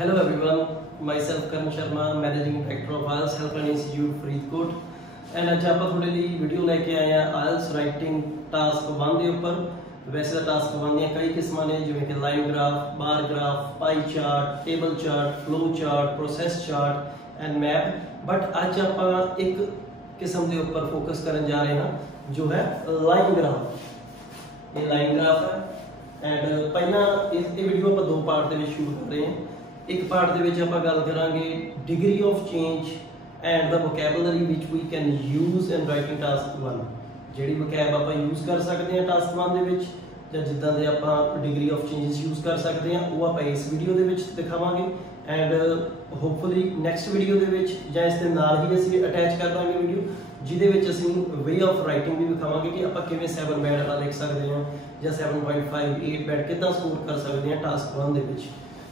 Hello everyone, myself Karan Sharma, Managing Director of IELTS Helpline Institute, Faridkot, and ਅੱਜ ਆਪਾਂ ਤੁਹਾਡੇ ਲਈ video ਲੈ ਕੇ ਆਏ ਆ IELTS ਰਾਈਟਿੰਗ ਟਾਸਕ 1 ਦੇ ਉੱਪਰ। ਵੈਸੇ ਤਾਂ ਟਾਸਕ 1 ਦੀਆਂ ਕਈ ਕਿਸਮਾਂ ਨੇ, ਜਿਵੇਂ ਕਿ line graph, bar graph, pie chart, table chart, flow chart, process chart and map, but ਅੱਜ ਆਪਾਂ ਇੱਕ ਕਿਸਮ ਦੇ ਉੱਪਰ ਫੋਕਸ ਕਰਨ ਜਾ ਰਹੇ ਹਾਂ ਜੋ ਹੈ ਲਾਈਨ ਗ੍ਰਾਫ। ਇਹ ਲਾਈਨ ਗ੍ਰਾਫ ਹੈ ਐਂਡ ਪਹਿਲਾਂ ਇਸ ਵੀਡੀਓ ਆਪਾਂ ਦੋ ਪਾਰਟ ਦੇ ਵਿੱਚ ਸ਼ੁਰੂ ਕਰ ਰਹੇ ਹਾਂ। एक पार्ट ਦੇ ਵਿੱਚ ਆਪਾਂ ਗੱਲ ਕਰਾਂਗੇ degree of change and the vocabulary which we can use in writing task 1। ਜਿਹੜੀ vocab ਆਪਾਂ यूज ਕਰ ਸਕਦੇ ਹਾਂ task 1 ਦੇ ਵਿੱਚ ਜਾਂ ਜਿੱਦਾਂ ਦੇ ਆਪਾਂ degree of changes यूज ਕਰ ਸਕਦੇ ਹਾਂ ਉਹ ਆਪਾਂ ਇਸ ਵੀਡੀਓ ਦੇ ਵਿੱਚ ਦਿਖਾਵਾਂਗੇ ਐਂਡ ਹੋਪਫੁਲੀ ਨੈਕਸਟ ਵੀਡੀਓ ਦੇ ਵਿੱਚ ਜਾਂ ਇਸ ਦੇ ਨਾਲ ਹੀ ਅਸੀਂ ਅਟੈਚ ਕਰ ਦਾਂਗੇ ਵੀਡੀਓ ਜਿਹਦੇ ਵਿੱਚ ਅਸੀਂ ਵੇ ਆਫ ਰਾਈਟਿੰਗ ਵੀ ਦਿਖਾਵਾਂਗੇ ਕਿ ਆਪਾਂ ਕਿਵੇਂ 7 ਬੈਂਡ ਵਾਲਾ ਲਿਖ ਸਕਦੇ ਹਾਂ ਜਾਂ 7.5 8 ਬੈਂਡ ਕਿੱਦਾਂ ਸਕੋਰ ਕਰ ਸਕਦੇ ਹਾਂ task 1 ਦੇ ਵਿੱਚ।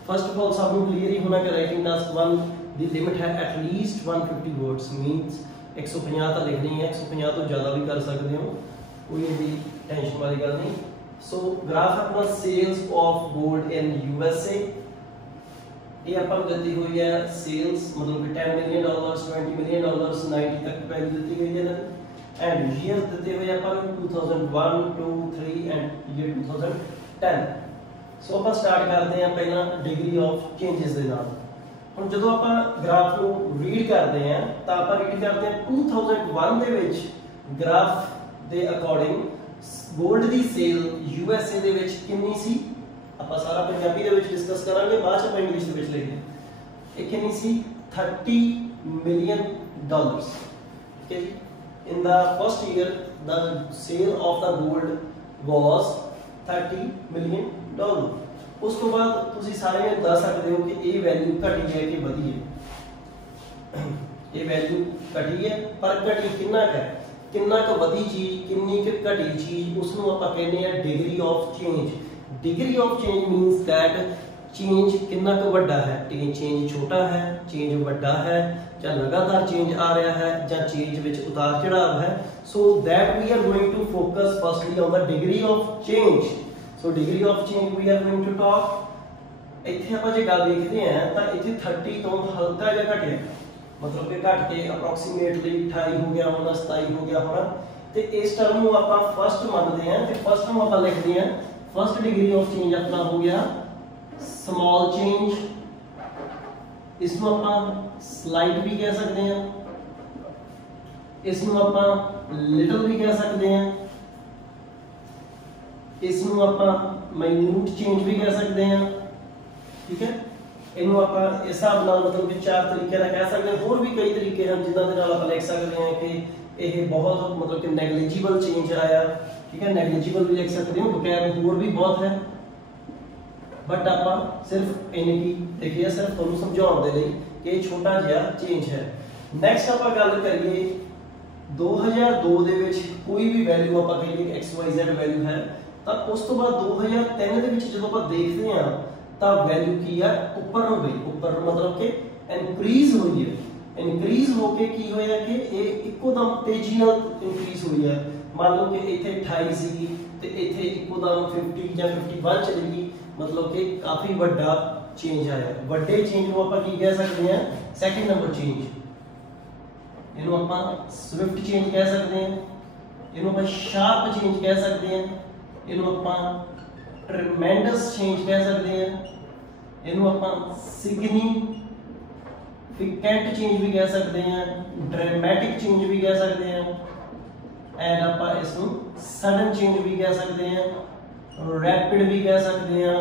फर्स्ट ऑफ ऑल सबको क्लियर ही होना कि राइटिंग टास्क 1 दी लिमिट है एटलीस्ट 150 वर्ड्स, मींस 150 तो लिखनी है, 150 तो ज़्यादा भी कर सकते हो, कोई भी टेंशन वाली गल नहीं। सो ग्राफ अपना sales of gold in USA, ये अपन गति हुई है सेल्स मतलब कि $10 मिलियन, $20 मिलियन, 90 तक वैल्यू दी गई है एंड ईयर देते हुए अपन 2001, 2, 3 एंड ईयर 2010। सो ਆਪਾਂ ਸਟਾਰਟ ਕਰਦੇ ਹਾਂ ਪਹਿਲਾਂ ਡਿਗਰੀ ਆਫ ਚੇਂजेस ਦੇ ਨਾਲ। ਹੁਣ ਜਦੋਂ ਆਪਾਂ ਗ੍ਰਾਫ ਨੂੰ ਰੀਡ ਕਰਦੇ ਹਾਂ ਤਾਂ ਆਪਾਂ ਰੀਡ ਕਰਦੇ ਹਾਂ 2001 ਦੇ ਵਿੱਚ ਗ੍ਰਾਫ ਦੇ ਅਕੋਰਡਿੰਗ 골ਡ ਦੀ ਸੇਲ ਯੂਐਸਏ ਦੇ ਵਿੱਚ ਕਿੰਨੀ ਸੀ। ਆਪਾਂ ਸਾਰਾ ਪੰਜਾਬੀ ਦੇ ਵਿੱਚ ਡਿਸਕਸ ਕਰਾਂਗੇ, ਬਾਅਦ ਚ ਆਪਾਂ ਇੰਗਲਿਸ਼ ਦੇ ਵਿੱਚ ਲਿਖਦੇ ਹਾਂ। ਇਹ ਕਿੰਨੀ ਸੀ $30 ਮਿਲੀਅਨ। ਠੀਕ ਹੈ ਜੀ। In the first year the sale of the 골ਡ ਵਾਸ $30 ਮਿਲੀਅਨ। ਉਸ ਤੋਂ ਬਾਅਦ ਤੁਸੀਂ ਸਾਰੇ ਦੱਸ ਸਕਦੇ ਹੋ ਕਿ ਇਹ ਵੈਲਿਊ ਘਟੀ ਹੈ ਕਿ ਵਧੀ ਹੈ। ਇਹ ਵੈਲਿਊ ਘਟੀ ਹੈ ਪਰ ਘਟੀ ਕਿੰਨਾ ਹੈ, ਕਿੰਨਾ ਕੁ ਵਧੀ ਚੀਜ਼, ਕਿੰਨੀ ਕੁ ਘਟੀ ਚੀਜ਼, ਉਸ ਨੂੰ ਆਪਾਂ ਕਹਿੰਦੇ ਆ degree of change. Degree of change means that change ਕਿੰਨਾ ਕੁ ਵੱਡਾ ਹੈ, ਚੇਂਜ ਛੋਟਾ ਹੈ, ਚੇਂਜ ਵੱਡਾ ਹੈ ਜਾਂ ਲਗਾਤਾਰ ਚੇਂਜ ਆ ਰਿਹਾ ਹੈ ਜਾਂ ਚੇਂਜ ਵਿੱਚ ਉਤਾਰ ਚੜਾਵ ਹੈ। So that we are going to focus firstly on the degree of change. So degree of change we are going to talk। ਇੱਥੇ ਆਪਾਂ ਜੇ ਗੱਲ ਦੇਖਦੇ ਹਾਂ ਤਾਂ ਇੱਥੇ 30 ਤੋਂ ਹਲਕਾ ਜਿਹਾ ਘਟਿਆ, ਮਤਲਬ ਕਿ ਘਟ ਕੇ ਅਪਰੋਕਸੀਮੇਟਲੀ 28 ਹੋ ਗਿਆ ਹੋਣਾ, 27 ਹੋ ਗਿਆ ਹੋਣਾ। ਤੇ ਇਸ ਟਰਮ ਨੂੰ ਆਪਾਂ ਫਸਟ ਮੰਨਦੇ ਹਾਂ ਤੇ ਫਸਟ ਨੂੰ ਆਪਾਂ ਲਿਖਦੇ ਹਾਂ ਫਸਟ ਡਿਗਰੀ ਆਫ ਚੇਂਜ ਆਪਣਾ ਹੋ ਗਿਆ ਸਮਾਲ ਚੇਂਜ। ਇਸ ਨੂੰ ਆਪਾਂ ਸਲਾਈਟ ਵੀ ਕਹਿ ਸਕਦੇ ਹਾਂ, ਇਸ ਨੂੰ ਆਪਾਂ ਲਿਟਲ ਵੀ ਕਹਿ ਸਕਦੇ ਹਾਂ, ਇਸ ਨੂੰ ਆਪਾਂ ਮਾਈਨਿਊਟ ਚੇਂਜ ਵੀ ਕਹਿ ਸਕਦੇ ਹਾਂ। ਠੀਕ ਹੈ, ਇਹਨੂੰ ਆਪਾਂ ਇਸ ਹਿਸਾਬ ਨਾਲ ਮਤਲਬ ਕਿ ਚਾਰ ਤਰੀਕੇ ਨਾਲ ਕਹਿ ਸਕਦੇ ਹਾਂ। ਹੋਰ ਵੀ ਕਈ ਤਰੀਕੇ ਹਨ ਜਿਨ੍ਹਾਂ ਦੇ ਨਾਲ ਆਪਾਂ ਲਿਖ ਸਕਦੇ ਹਾਂ ਕਿ ਇਹ ਬਹੁਤ ਮਤਲਬ ਕਿ ਨੈਗਲੀਜੀਬਲ ਚੇਂਜ ਆਇਆ। ਠੀਕ ਹੈ, ਨੈਗਲੀਜੀਬਲ ਵੀ ਲਿਖ ਸਕਦੇ ਹੋ, ਵੋਕੈਬ ਹੋਰ ਵੀ ਬਹੁਤ ਹੈ ਬਟ ਆਪਾਂ ਸਿਰਫ ਇਹਨੇ ਕੀ ਲਿਖਿਆ ਸਿਰਫ ਤੁਹਾਨੂੰ ਸਮਝਾਉਣ ਦੇ ਲਈ ਕਿ ਇਹ ਛੋਟਾ ਜਿਹਾ ਚੇਂਜ ਹੈ। ਨੈਕਸਟ ਆਪਾਂ ਗੱਲ ਕਰੀਏ 2002 ਦੇ ਵਿੱਚ ਕੋਈ ਵੀ ਵੈਲਿਊ ਆਪਾਂ ਕਹੀਏ XYZ ਵੈਲਿਊ ਹੈ ਤਾਂ ਉਸ ਤੋਂ ਬਾਅਦ 2003 ਦੇ ਵਿੱਚ ਜਦੋਂ ਆਪਾਂ ਦੇਖਦੇ ਹਾਂ ਤਾਂ ਵੈਲਿਊ ਕੀ ਹੈ ਉੱਪਰ ਨੂੰ ਗਈ। ਉੱਪਰ ਮਤਲਬ ਕਿ ਇਨਕਰੀਜ਼ ਹੋਈ ਹੈ। ਇਨਕਰੀਜ਼ ਹੋ ਕੇ ਕੀ ਹੋਇਆ ਕਿ ਇਹ ਇੱਕੋਦਮ ਤੇਜ਼ੀ ਨਾਲ ਇਨਕਰੀਜ਼ ਹੋਈ ਹੈ। ਮੰਨ ਲਓ ਕਿ ਇੱਥੇ 28 ਸੀ ਤੇ ਇੱਥੇ ਇੱਕੋਦਮ 50 ਜਾਂ 51 ਚਲੀ ਗਈ, ਮਤਲਬ ਕਿ ਕਾਫੀ ਵੱਡਾ ਚੇਂਜ ਆਇਆ। ਵੱਡੇ ਚੇਂਜ ਨੂੰ ਆਪਾਂ ਕੀ ਕਹਿ ਸਕਦੇ ਹਾਂ ਸੈਕਿੰਡ ਨੰਬਰ ਚੇਂਜ। ਇਹਨੂੰ ਆਪਾਂ ਸਵਿਫਟ ਚੇਂਜ ਕਹਿ ਸਕਦੇ ਹਾਂ, ਇਹਨੂੰ ਆਪਾਂ ਸ਼ਾਰਪ ਚੇਂਜ ਕਹਿ ਸਕਦੇ ਹਾਂ, ਇਹਨੂੰ ਆਪਾਂ ਟ੍ਰੈਮੈਂਡਸ ਚੇਂਜ ਕਹਿ ਸਕਦੇ ਹਾਂ, ਇਹਨੂੰ ਆਪਾਂ ਸਿਗਨੀਫਿਕੈਂਟ ਚੇਂਜ ਵੀ ਕਹਿ ਸਕਦੇ ਹਾਂ, ਡਰਾਮੈਟਿਕ ਚੇਂਜ ਵੀ ਕਹਿ ਸਕਦੇ ਹਾਂ ਐਂਡ ਆਪਾਂ ਇਸ ਨੂੰ ਸਡਨ ਚੇਂਜ ਵੀ ਕਹਿ ਸਕਦੇ ਹਾਂ, ਰੈਪਿਡ ਵੀ ਕਹਿ ਸਕਦੇ ਹਾਂ,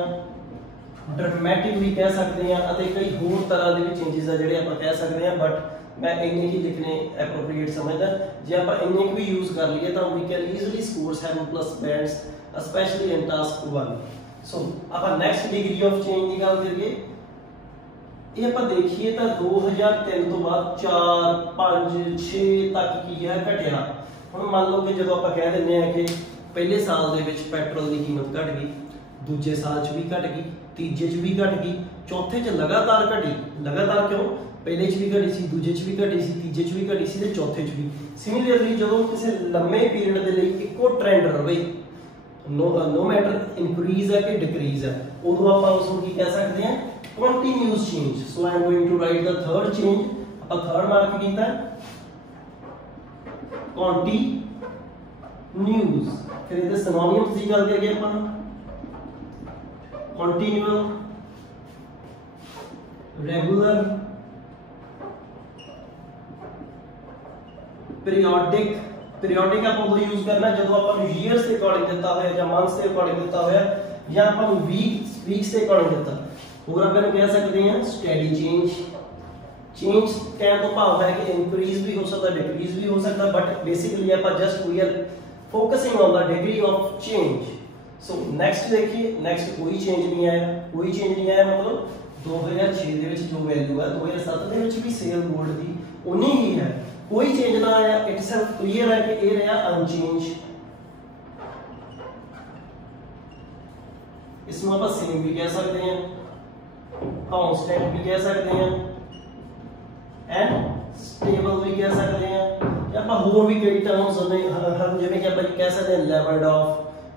ਡਰਾਮੈਟਿਕ ਵੀ ਕਹਿ ਸਕਦੇ ਹਾਂ ਅਤੇ ਕਈ ਹੋਰ ਤਰ੍ਹਾਂ ਦੇ ਵੀ ਚੇਂਜਸ ਆ ਜਿਹੜੇ ਆਪਾਂ ਕਹਿ ਸਕਦੇ ਹਾਂ ਬਟ मैं इन्ने ही लिखने एप्रोप्रिएट समझदा। जे आप इन्ने भी यूज कर लिए तो we can easily score 7+ bands specially in task 1। So आप नेक्स्ट डिग्री ऑफ चेंज की गल करिए, ये आप देखिए तो 2003 तो बाद 4, 5, 6 तक की है घटिया। हुण मान लो कि जब आप कह दिंदे हैं कि पहले साल दे विच पेट्रोल की कीमत घट गई, दूजे साल च भी घट गई, तीजे च भी घट गई, चौथे च लगातार घटी। लगातार क्यों? पहले च भी घटी सी, दूजे च भी घटी सी, तीजे च भी घटी सी ते चौथे च भी। सिमिलरली जो किसी लंबे पीरियड के लिए इको ट्रेंड रहे, नो मैटर इंक्रीज है कि डिक्रीज है, उदों आप उसको की कह सकते हैं continuous change. So I am going to write the third change. ਆਪਾਂ third mark ਕੀਤਾ continuous. फिर ਇਹਦੇ synonyms ਦੀ ਗੱਲ ਕਰੀਏ ਆਪਾਂ continual, regular, periodic. Periodic ਆਪਾਂ ਉਦੋਂ यूज करना ਜਦੋਂ ਆਪਾਂ ਨੂੰ years ਦੇ ਅਕੋਰਡਿੰਗ ਦਿੱਤਾ ਹੋਇਆ ਜਾਂ months ਦੇ ਅਕੋਰਡਿੰਗ ਦਿੱਤਾ ਹੋਇਆ ਜਾਂ ਆਪਾਂ ਨੂੰ weeks ਦੇ ਅਕੋਰਡਿੰਗ ਦਿੱਤਾ। ਹੋਰ ਆਪਾਂ ਨੂੰ ਕਹਿ ਸਕਦੇ ਹਾਂ steady change। चेंज ਕਹਿਣ ਤੋਂ ਭਾਵ ਹੈ ਕਿ increase ਵੀ ਹੋ ਸਕਦਾ, decrease ਵੀ ਹੋ ਸਕਦਾ, but basically ਆਪਾਂ just we are focusing on the degree of change। so next देखिए, next कोई change नहीं आया, कोई change नहीं आया मतलब 2006 ਦੇ ਵਿੱਚ ਜੋ ਵੈਲਿਊ ਹੈ 2007 ਦੇ ਵਿੱਚ ਵੀ ਸੇਲ ਗੋਲਡ ਦੀ ਉਨੀ ਹੀ ਹੈ, कोई चेंज ना आया। इटसेल्फ क्लियर है कि ये रहा अनचेंज। इसमें आप सेम भी कह सकते हैं, कांस्टेंट भी कह सकते हैं एंड स्टेबल भी कह सकते हैं, या आप होर भी कई टर्म्स ने हम जिवें कि आप कह सकते हैं लेवल्ड ऑफ,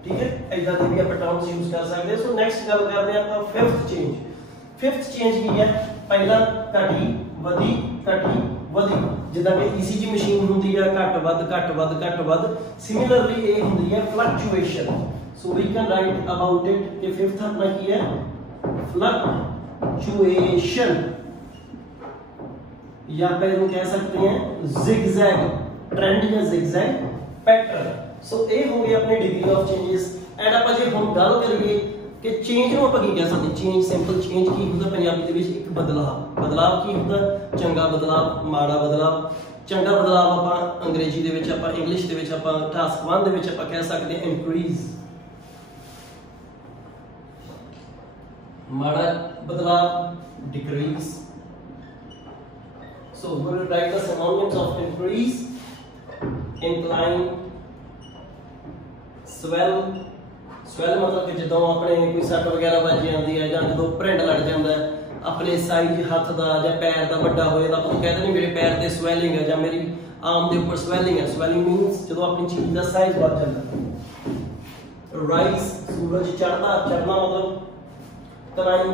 ठीक है, इदां दे भी आप टर्म्स यूज कर सकते हैं। सो नेक्स्ट गल करते हैं आप फिफ्थ चेंज। फिफ्थ चेंज की है पहला घटी वधी घटी वधी, जिदा कि ईसीजी मशीन हुंदी है घट वध घट वध घट वध, सिमिलरली ये हुंदी है fluctuation. So we can write about it कि फिफ्थ अपना की है फ्लक्चुएशन, या आप इनको कह सकते हैं जिगजैग ट्रेंड या जिगजैग पैटर्न। सो ये हो गए अपने डिग्री ऑफ चेंजेस। एंड आप जे हम गल करिए कि चेंज ਨੂੰ ਆਪਾਂ ਕੀ ਕਹਿ ਸਕਦੇ, ਚੇਂਜ ਸਿੰਪਲ ਚੇਂਜ ਕੀ ਹੁੰਦਾ ਪੰਜਾਬੀ ਦੇ ਵਿੱਚ ਇੱਕ ਬਦਲਾਅ। ਬਦਲਾਅ ਕੀ ਹੁੰਦਾ, ਚੰਗਾ ਬਦਲਾਅ, ਮਾੜਾ ਬਦਲਾਅ। ਚੰਗਾ ਬਦਲਾਅ ਆਪਾਂ ਅੰਗਰੇਜ਼ੀ ਦੇ ਵਿੱਚ ਆਪਾਂ ਇੰਗਲਿਸ਼ ਦੇ ਵਿੱਚ ਆਪਾਂ ਟਾਸਕ 1 ਦੇ ਵਿੱਚ ਆਪਾਂ ਕਹਿ ਸਕਦੇ ਹਾਂ ਇਨਕਰੀਜ਼। ਮਾੜਾ ਬਦਲਾਅ decrease. So we will write the synonyms of increase, incline, swell। swell मतलब कि ਜਦੋਂ ਆਪਣੇ ਕੋਈ ਸੱਟ ਵਗੈਰਾ ਵੱਜ ਜਾਂਦੀ ਹੈ ਜਾਂ ਜਦੋਂ ਪ੍ਰਿੰਟ ਲੱਗ ਜਾਂਦਾ ਹੈ, ਆਪਣੇ ਸਾਈਜ਼ ਹੱਥ ਦਾ ਜਾਂ ਪੈਰ ਦਾ ਵੱਡਾ ਹੋਏ ਤਾਂ ਆਪਾਂ ਕਹਿੰਦੇ ਨਹੀਂ ਮੇਰੇ ਪੈਰ ਤੇ ਸਵੈਲਿੰਗ ਹੈ ਜਾਂ ਮੇਰੀ ਆਰਮ ਦੇ ਉੱਪਰ ਸਵੈਲਿੰਗ ਹੈ। ਸਵੈਲਿੰਗ ਮੀਨਸ ਜਦੋਂ ਆਪਣੀ ਚੀਜ਼ ਦਾ ਸਾਈਜ਼ ਵੱਧ ਜਾਂਦਾ। ਰਾਈਜ਼ ਸੂਰਜ ਚੜ੍ਹਦਾ, ਚੜ੍ਹਨਾ ਮਤਲਬ ਕਲਾਈਮ।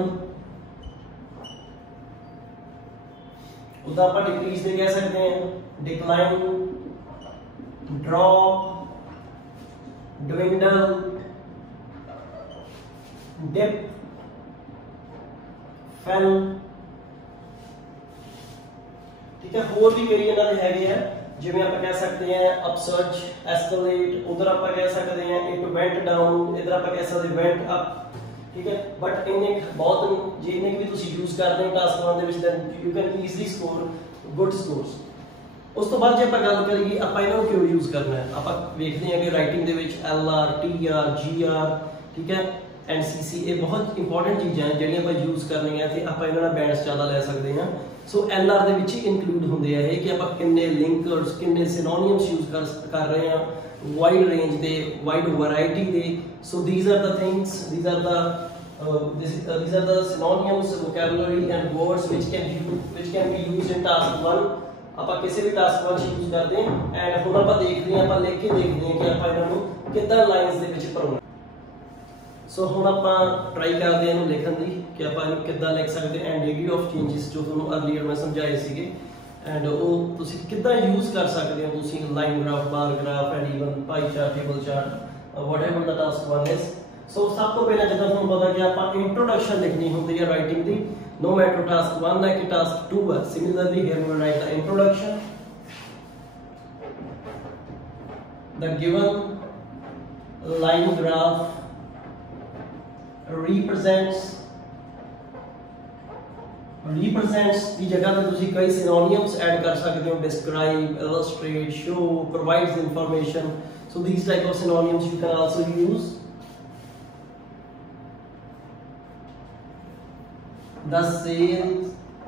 उदा आप डिक्रीज दे कह सकते हैं decline, drop, dwindle, dip, fell, ठीक है। होर भी कई इन्हां दे हैगे हैं, जिवें आप कह सकते हैं अपसर्ज, एस्केलेट, उधर आप कह सकते हैं इट वेंट डाउन, इधर आप कह सकते वेंट अप, ठीक है। बट इन्हें बहुत जे इन्हें भी तुसी यूज करते हैं टास्क 1 ਦੇ ਵਿੱਚ then you can easily score good scores। ਉਸ ਤੋਂ ਬਾਅਦ ਜੇ ਆਪਾਂ ਗੱਲ ਕਰੀਏ ਆਪਾਂ ਇਹਨਾਂ ਨੂੰ ਕਿਉਂ ਯੂਜ਼ ਕਰਨਾ ਹੈ, ਆਪਾਂ ਵੇਖਦੇ ਹਾਂ ਕਿ ਰਾਈਟਿੰਗ ਦੇ ਵਿੱਚ LR, TR, GR, ਠੀਕ ਹੈ, NCC ਇਹ ਬਹੁਤ ਇੰਪੋਰਟੈਂਟ ਚੀਜ਼ਾਂ ਜਿਹੜੀਆਂ ਆਪਾਂ ਯੂਜ਼ ਕਰਨੀਆਂ ਤੇ ਆਪਾਂ ਇਹਨਾਂ ਦਾ ਬੈਂਡਸ ਜ਼ਿਆਦਾ ਲੈ ਸਕਦੇ ਹਾਂ। ਸੋ LR ਦੇ ਵਿੱਚ ਹੀ ਇਨਕਲੂਡ ਹੁੰਦੇ ਆ ਇਹ ਕਿ ਆਪਾਂ ਕਿੰਨੇ ਲਿੰਕਰਸ, ਕਿੰਨੇ ਸਿਨੋਨਿਮਸ ਯੂਜ਼ ਕਰ ਰਹੇ ਹਾਂ, wide range de, wide variety de। so these are the things, these are the synonyms, vocabulary and words which can be used in task 1। ਆਪਾਂ ਕਿਸੇ ਵੀ task 1 यूज करते हैं and ਹੁਣ ਆਪਾਂ ਦੇਖਦੇ ਹਾਂ, ਆਪਾਂ ਲਿਖ ਕੇ ਦੇਖਦੇ ਹਾਂ ਕਿ ਆਪਾਂ ਇਹਨਾਂ ਨੂੰ ਕਿੱਦਾਂ ਲਾਈਨਸ ਦੇ ਵਿੱਚ ਭਰਨਾ। ਸੋ ਹੁਣ ਆਪਾਂ ਟਰਾਈ ਕਰਦੇ ਹਾਂ ਇਹਨੂੰ ਲਿਖਣ ਦੀ ਕਿ ਆਪਾਂ ਇਹਨੂੰ ਕਿੱਦਾਂ ਲਿਖ ਸਕਦੇ ਹਾਂ। ਐਂਡ ਡਿਗਰੀ ਆਫ ਚੇਂजेस ਜੋ ਤੁਹਾਨੂੰ ਅਰਲੀਅਰ ਮੈਂ ਸਮਝਾਏ ਸੀਗੇ एंड वो तुसी कितना यूज कर सकते हो, तुसी line graph, bar graph and even pie chart, table chart, whatever the task 1 is. So सब तो पहले जब तुहानू पता कि आप इंट्रोडक्शन लिखनी होती है राइटिंग दी, नो मैटर टास्क 1 है कि टास्क 2 है। Similarly here we write the introduction, the given line graph represents की जगह पे तुसी कई synonyms ऐड कर सकते हो, describe, illustrate, show, provides information। so these type of synonyms you can also use। the sale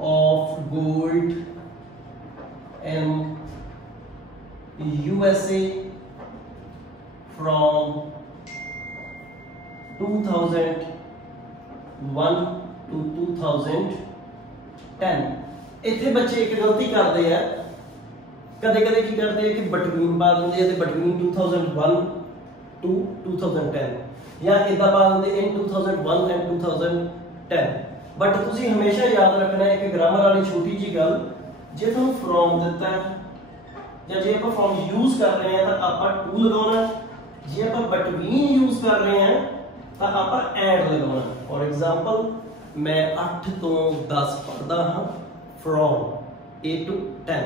of gold in USA from 2001 to 2010। ਇੱਥੇ ਬੱਚੇ ਇੱਕ ਗਲਤੀ ਕਰਦੇ ਆ, ਕਦੇ-ਕਦੇ ਕੀ ਕਰਦੇ ਆ ਕਿ ਬਿਟਵੀਨ ਪਾ ਦਿੰਦੇ ਆ ਤੇ ਬਿਟਵੀਨ 2001 to 2010 ਜਾਂ ਇਦਾਂ ਪਾ ਦਿੰਦੇ in 2001 and 2010। बट तुसी हमेशा याद रखना है कि ग्रामर वाली छोटी जी गल, जे तुहानू फ्रॉम दिता है या जे आप फ्रॉम यूज कर रहे हैं तो आप टू लगाना, जे आप बिटवीन यूज कर रहे हैं तो आप एंड लगाना। फॉर एग्जांपल मैं 8 तो 10 पढ़दा हां, फ्रॉम 8 to 10,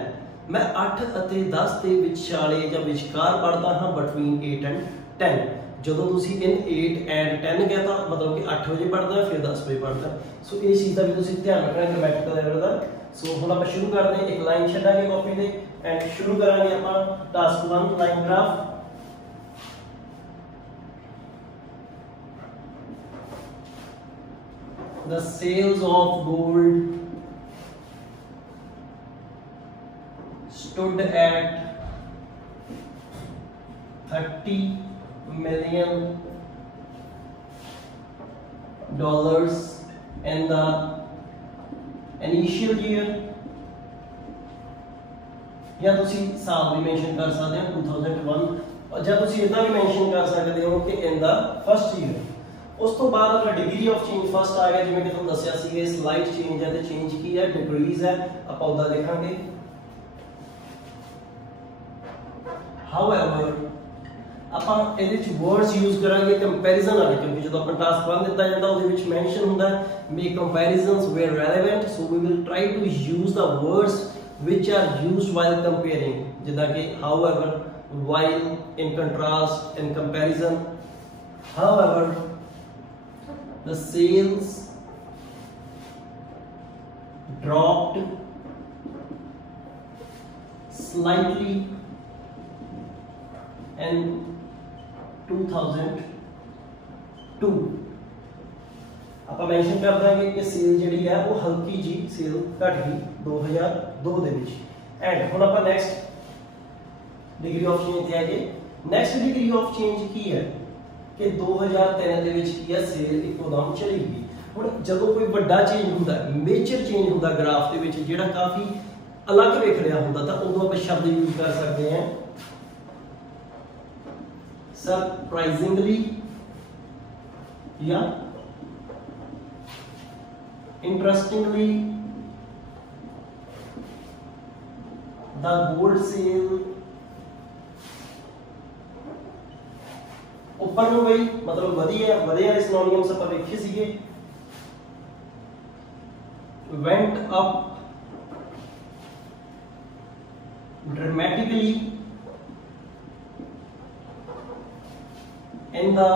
मैं 8 ਅਤੇ 10 ਦੇ ਵਿਚਾਲੇ ਜਾਂ ਵਿਚਕਾਰ ਪੜਦਾ ਹਾਂ, ਬਿਟਵੀਨ 8 and 10। ਜਦੋਂ ਤੁਸੀਂ ਇਨ 8 and 10 कहता मतलब कि 8 ਵਜੇ ਪੜਦਾ ਫਿਰ 10 ਵਜੇ ਪੜਦਾ। ਸੋ ਇਹ ਚੀਜ਼ ਦਾ ਵੀ ਤੁਸੀਂ ਧਿਆਨ ਰੱਖਣਾ ਗ੍ਰਾਮੈਟਿਕਲ ਐਰਰ ਦਾ। ਸੋ ਹੁਣ ਆਪਾਂ ਸ਼ੁਰੂ ਕਰਦੇ ਹਾਂ, ਇੱਕ ਲਾਈਨ ਛੱਡਾਂਗੇ ਕਾਪੀ ਤੇ ਐਂਡ ਸ਼ੁਰੂ ਕਰਾਂਗੇ ਆਪਾਂ task 1 line graph. The sales of gold stood at $30 million in the initial year, या तुसी साल भी मेंशन कर सकते हो 2001, और या तुसी इतना भी मेंशन कर सकते हो कि इन द फर्स्ट ईयर। उस तो बाद अगर डिग्री ऑफ चेंज फर्स्ट आ गया, जिवें कि तुहानू दस्सिया सी स्लाइड चेंज है ते चेंज की है डिग्रीज है, आप उदा देखांगे। हाउएवर ਆਪਾਂ ਇਹਦੇ ਵਿੱਚ ਵਰਡਸ ਯੂਜ਼ ਕਰਾਂਗੇ ਕੰਪੈਰੀਜ਼ਨ ਵਾਲੇ, ਕਿਉਂਕਿ ਜਦੋਂ ਆਪਾਂ ਟਾਸਕ 1 ਦਿੱਤਾ ਜਾਂਦਾ ਉਹਦੇ ਵਿੱਚ ਮੈਂਸ਼ਨ ਹੁੰਦਾ make comparisons where relevant, so we will try to use the words which are used while comparing, ਜਿੱਦਾਂ ਕਿ however, while, in contrast, in comparison। However, the sales dropped slightly in 2002। ਆਪਾਂ mention ਕਰ ਦਾਂਗੇ ਕਿ sale ਜਿਹੜੀ ਹੈ ਉਹ ਹਲਕੀ ਜੀ ਸੇਲ ਘਟ ਗਈ 2002 ਦੇ ਵਿੱਚ। ਐਂਡ ਹੁਣ ਆਪਾਂ ਨੈਕਸਟ ਡਿਗਰੀ ਆਫ ਚੇਂਜ ਤੇ ਆਗੇ। ਨੈਕਸਟ ਡਿਗਰੀ ਆਫ ਚੇਂਜ ਕੀ ਹੈ ਕਿ 2003 ਦੇ ਵਿੱਚ ਕੀ ਹੈ ਸੇਲ ਇੱਕੋਦਮ ਚਲੀ ਗਈ। ਹੁਣ ਜਦੋਂ ਕੋਈ ਵੱਡਾ ਚੇਂਜ ਹੁੰਦਾ, ਮੇਜਰ ਚੇਂਜ ਹੁੰਦਾ ਗ੍ਰਾਫ ਦੇ ਵਿੱਚ ਜਿਹੜਾ ਕਾਫੀ ਅਲੱਗ ਵੇਖ ਰਿਹਾ ਹੁੰਦਾ, ਤਾਂ ਉਦੋਂ ਆਪਾਂ ਸ਼ਬਦ ਯੂਜ਼ ਕਰ ਸਕਦੇ ਹਾਂ सरप्राइजिंगली या इंटरेस्टिंगली। द गोल्ड सेल ऊपर ਨੂੰ ਬਈ मतलब ਵਧੀਆ ਵਾਲੇ ਸਿਨੋਨਿਮਸ ਆਪਾਂ ਵੇਖੇ ਸੀਗੇ। went up dramatically in the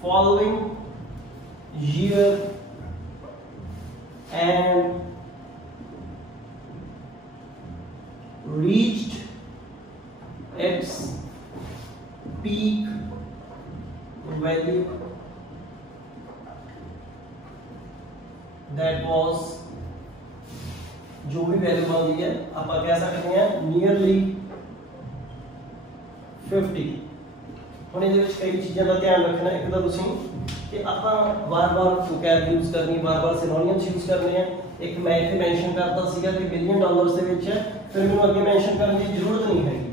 following year and reached its peak value, that was जो भी वैल्यू आती है आप कह सकते हैं नियरली 50। ਹੁਣ ਇਹਦੇ ਵਿੱਚ ਕਈ ਚੀਜ਼ਾਂ ਦਾ ਧਿਆਨ ਰੱਖਣਾ। ਇੱਕ ਤਾਂ ਤੁਸੀਂ ਕਿ ਆਪਾਂ ਵਾਰ-ਵਾਰ ਵੋਕੈਬ ਯੂਜ਼ ਕਰਨੀ, ਵਾਰ-ਵਾਰ ਸਿਨੋਨਿਮਸ ਯੂਜ਼ ਕਰਨੇ ਆ। ਇੱਕ ਮੈਂ ਇੱਥੇ ਮੈਂਸ਼ਨ ਕਰਤਾ ਸੀਗਾ ਕਿ ਬਿਲੀਅਨ ਡਾਲਰਸ ਦੇ ਵਿੱਚ ਹੈ, ਫਿਰ ਮੈਨੂੰ ਅੱਗੇ ਮੈਂਸ਼ਨ ਕਰਨ ਦੀ ਜ਼ਰੂਰਤ ਨਹੀਂ ਹੈਗੀ।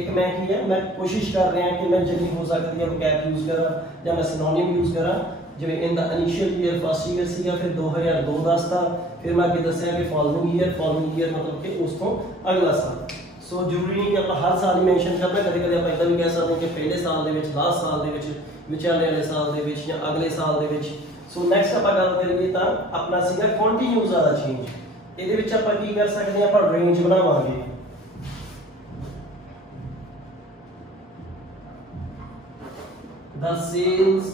ਇੱਕ ਮੈਂ ਕੀ ਹੈ, ਮੈਂ ਕੋਸ਼ਿਸ਼ ਕਰ ਰਿਹਾ ਕਿ ਮੈਂ ਜਿੰਨੀ ਹੋ ਸਕਦੀ ਹੈ ਵੋਕੈਬ ਯੂਜ਼ ਕਰਾਂ ਜਾਂ ਮੈਂ ਸਿਨੋਨਿਮ ਯੂਜ਼ ਕਰਾਂ। ਜਿਵੇਂ ਇਨ ਦਾ ਇਨੀਸ਼ੀਅਲ ਈਅਰ ਫਸਟ ਈਅਰ ਸੀਗਾ, ਫਿਰ 2002 ਦੱਸਦਾ, ਫਿਰ ਮੈਂ ਅੱਗੇ ਦੱਸਿਆ ਕਿ ਫੋਲੋਇੰਗ ਈਅਰ ਮਤਲਬ ਕਿ ਉਸ ਤੋਂ ਅਗਲਾ ਸਾਲ। ਸੋ ਜ਼ਰੂਰੀ ਨਹੀਂ ਕਿ ਆਪਾਂ ਹਰ ਸਾਲ ਹੀ ਮੈਂਸ਼ਨ ਕਰਨਾ, ਕਦੇ ਕਦੇ ਆਪਾਂ ਇਦਾਂ ਵੀ ਕਹਿ ਸਕਦੇ ਹਾਂ ਕਿ ਪਹਿਲੇ ਸਾਲ ਦੇ ਵਿੱਚ, ਲਾਸਟ ਸਾਲ ਦੇ ਵਿੱਚ, ਵਿਚਾਲੇ ਵਾਲੇ ਸਾਲ ਦੇ ਵਿੱਚ ਜਾਂ ਅਗਲੇ ਸਾਲ ਦੇ ਵਿੱਚ। ਸੋ ਨੈਕਸਟ ਆਪਾਂ ਗੱਲ ਕਰੀਏ ਤਾਂ ਆਪਣਾ ਸੀਗਾ ਕੰਟੀਨਿਊਸ ਵਾਲਾ ਚੇਂਜ। ਇਹਦੇ ਵਿੱਚ ਆਪਾਂ ਕੀ ਕਰ ਸਕਦੇ ਹਾਂ, ਆਪਾਂ ਰੇਂਜ ਬਣਾਵਾਂਗੇ। The sales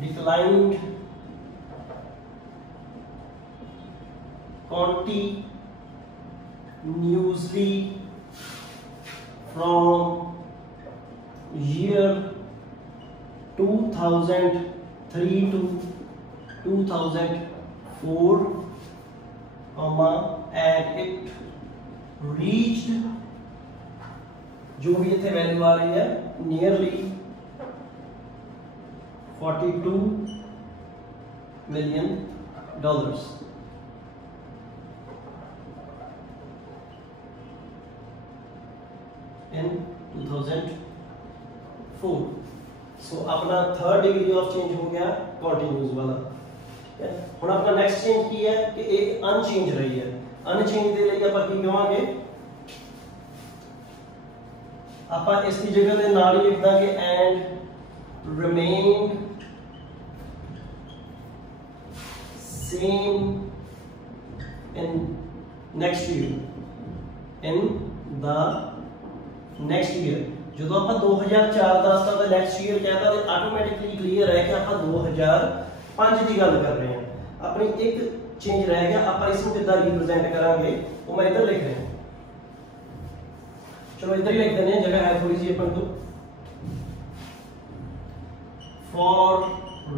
declined continuously from year 2003 to 2004, and it reached, जो भी इतने वैल्यू आ रही है, नियरली $42 million in 2004। 4। सो अपना थर्ड डिग्री ऑफ चेंज हो गया कंटिन्यूस वाला। ਹੁਣ ਆਪਣਾ ਨੈਕਸਟ ਚੇਂਜ ਕੀ ਹੈ ਕਿ ਇਹ ਅਨਚੇਂਜ ਰਹੀ ਹੈ। ਅਨਚੇਂਜ ਦੇ ਲਈ ਆਪਾਂ ਕੀ ਕਹਾਂਗੇ, ਆਪਾਂ ਇਸ ਦੀ ਜਗ੍ਹਾ ਦੇ ਨਾਲ ਹੀ ਲਿਖ ਦਾਂਗੇ and remain same in next year, in the next year। ਜਦੋਂ ਆਪਾਂ 2004 ਦੱਸਦਾ ਤਾਂ ਨੈਕਸਟ ਈਅਰ ਕਹਿੰਦਾ ਤੇ ਆਟੋਮੈਟਿਕਲੀ ਕਲੀਅਰ ਹੈ ਕਿ ਆਪਾਂ 2005 ਦੀ ਗੱਲ ਕਰ ਰਹੇ ਹਾਂ। ਆਪਣੀ ਇੱਕ ਚੇਂਜ ਰਹਿ ਗਿਆ, ਆਪਾਂ ਇਸ ਨੂੰ ਕਿੱਦਾਂ ਰਿਪਰੈਜ਼ੈਂਟ ਕਰਾਂਗੇ ਉਹ ਮੈਂ ਇੱਧਰ ਲਿਖ ਰਿਹਾ। ਚਲੋ ਇੱਧਰ ਹੀ ਲਿਖ ਦਿੰਦੇ ਹਾਂ, ਜਗ੍ਹਾ ਹੈ ਥੋੜੀ ਜਿਹੀ ਆਪਾਂ ਤੋਂ। ਫॉर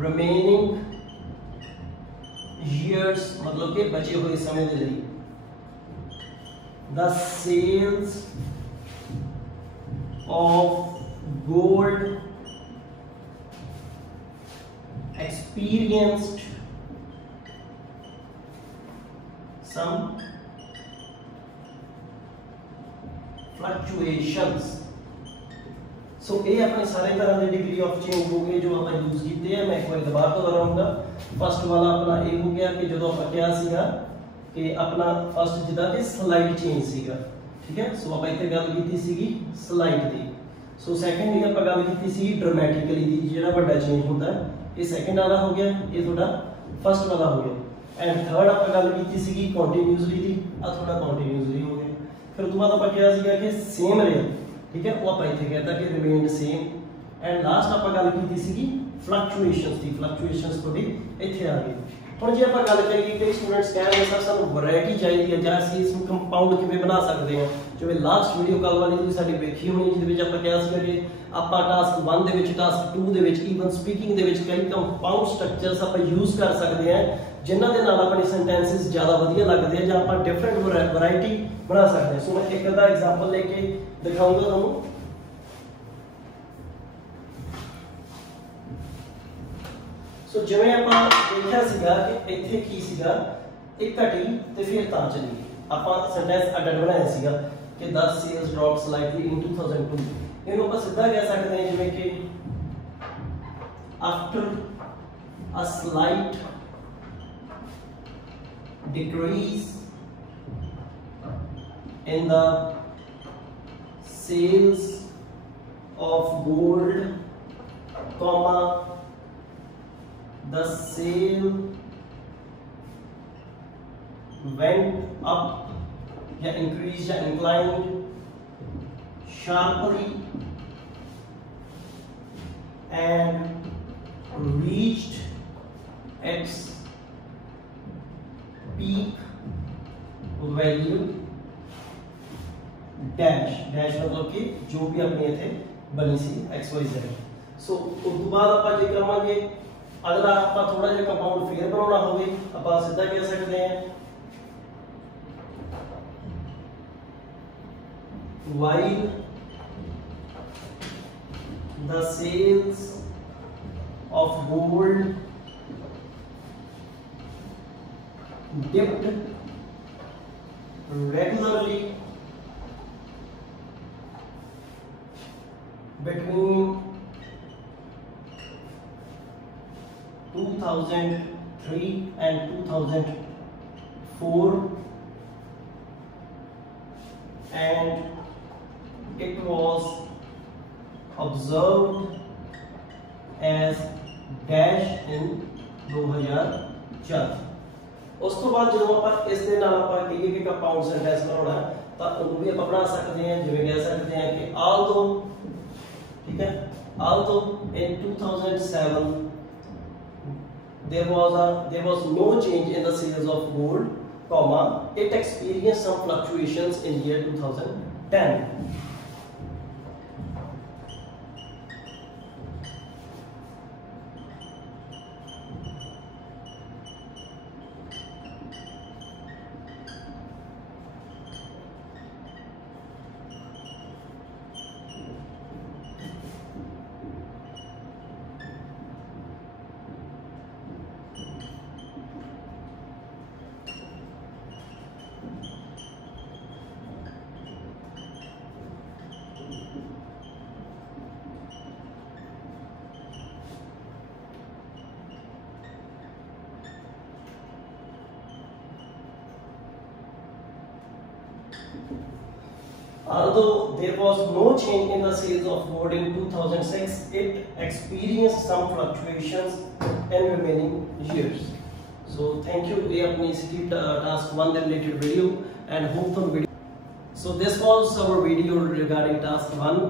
ਰਿਮੇਨਿੰਗ years मतलब कि बचे हुए समय के लिए the sales of gold experienced some fluctuations। सो ये अपने सारे तरह के डिग्री ऑफ चेंज हो गए जो आप यूज किए हैं। मैं एक बार दोबारा दोहराऊंगा। फर्स्ट वाला अपना ये हो गया कि जो आप क्या सीगा कि अपना फर्स्ट जिदा कि स्लाइड चेंज सीगा, ठीक है। सो आप इतने गल की सीगी स्लाइड दी। सो सैकेंड दी आप गल की सी ड्रामेटिकली दी, जो बड़ा चेंज होता है ये सैकेंड वाला हो गया, ये थोड़ा फर्स्ट वाला हो गया। एंड थर्ड आप गल की सी कंटिन्यूसली दी, आ थोड़ा कंटिन्यूसली हो गया। फिर उसके बाद आप क्या सीगा कि सेम रहे, ठीक है। वो आप इतने कहता कि रिमेन सेम। एंड लास्ट आप गल की सी फ्लक्चुएशंस की, फ्लक्चुएशंस थोड़ी इतने आ गई। ਹੁਣ ਜੇ ਆਪਾਂ ਗੱਲ ਕਰੀਏ ਕਿ ਸਟੂਡੈਂਟਸ ਕਹਿੰਦੇ ਸਰ ਸਾਨੂੰ ਵੈਰਾਈਟੀ ਚਾਹੀਦੀ ਹੈ ਜਾਂ ਅਸੀਂ ਇਸ ਨੂੰ ਕੰਪਾਊਂਡ ਕਿਵੇਂ ਬਣਾ ਸਕਦੇ ਹਾਂ। ਜਿਵੇਂ ਲਾਸਟ ਵੀਡੀਓ ਕਾਲ ਵਾਲੀ ਤੁਸੀਂ ਸਾਡੀ ਵੇਖੀ ਹੋਣੀ, ਜਿਹਦੇ ਵਿੱਚ ਆਪਾਂ ਕਿਹਾ ਸੀ ਕਿ ਆਪਾਂ ਟਾਸਕ 1 ਦੇ ਵਿੱਚ, ਟਾਸਕ 2 ਦੇ ਵਿੱਚ, ਈਵਨ ਸਪੀਕਿੰਗ ਦੇ ਵਿੱਚ ਕਈ ਕੰਪਾਊਂਡ ਸਟਰਕਚਰਸ ਆਪਾਂ ਯੂਜ਼ ਕਰ ਸਕਦੇ ਹਾਂ ਜਿਨ੍ਹਾਂ ਦੇ ਨਾਲ ਆਪਣੇ ਸੈਂਟੈਂਸਸ ਜ਼ਿਆਦਾ ਵਧੀਆ ਲੱਗਦੇ ਆ ਜਾਂ ਆਪਾਂ ਡਿਫਰੈਂਟ ਵੈਰਾਈਟੀ ਬਣਾ ਸਕਦੇ ਹਾਂ। ਸੋ ਮੈਂ ਇੱਕ ਅੱਧਾ ਐਗਜ਼ਾਮਪਲ ਲੈ ਕੇ ਦਿਖਾਊਂਗਾ ਤੁਹਾਨੂੰ। सो जिवें आपां देखिया सीगा कि इत्थे की सीगा एक घटी ते फिर तां चली गई। आपां सेंटेंस अड्ड बनाया सीगा कि 10 सेल्स ड्रॉप स्लाइटली इन 2002। इहनूं आपां सीधा कह सकते हैं जिवें कि after a slight decrease in the sales of gold comma the sale went up या increased या inclined sharply and reached its peak value dash dash मतलब कि जो भी अपने इथे बनी सी XYZ। सो उस तो बाद आप जे करांगे अगर आप थोड़ा जिहा कंपाउंड फेर बनाना होवे आप सीधा कह सकते हैं while the sales of gold dipped regularly between 2003 and 2004 and it was observed as dash in 2004। उस तो बाद जो आप इस दे नाल आप कहिए कि कंपाउंड सेंटेंस बनाना तो उनको भी आप बना सकते हैं। जिवें कह सकते हैं कि although, ठीक है, although in 2007 there was no change in the sales of gold, comma it experienced some fluctuations in year 2010। Although there was no change in the sales of Word in 2006, it experienced some fluctuations in remaining years. So thank you. ये अपनी इसकी task 1 related video and hope the video. So this was our video regarding task 1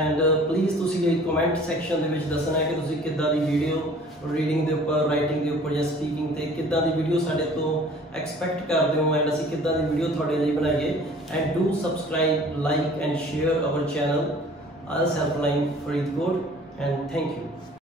and please ਤੁਸੀਂ ਇਹ comment section ਦੇ ਵਿੱਚ ਦੱਸਣਾ ਹੈ ਕਿ ਤੁਸੀਂ ਕਿੱਦਾਂ ਦੀ video रीडिंग के उपर राइटिंग के उपर या स्पीकिंग ते किद्दां दी वीडियो साडे तो एक्सपेक्ट करदे हो एंड असीं किद्दां दी वीडियो तुहाडे लई बनाईए and do subscribe like and share our channel IELTS helpline Faridkot and thank you.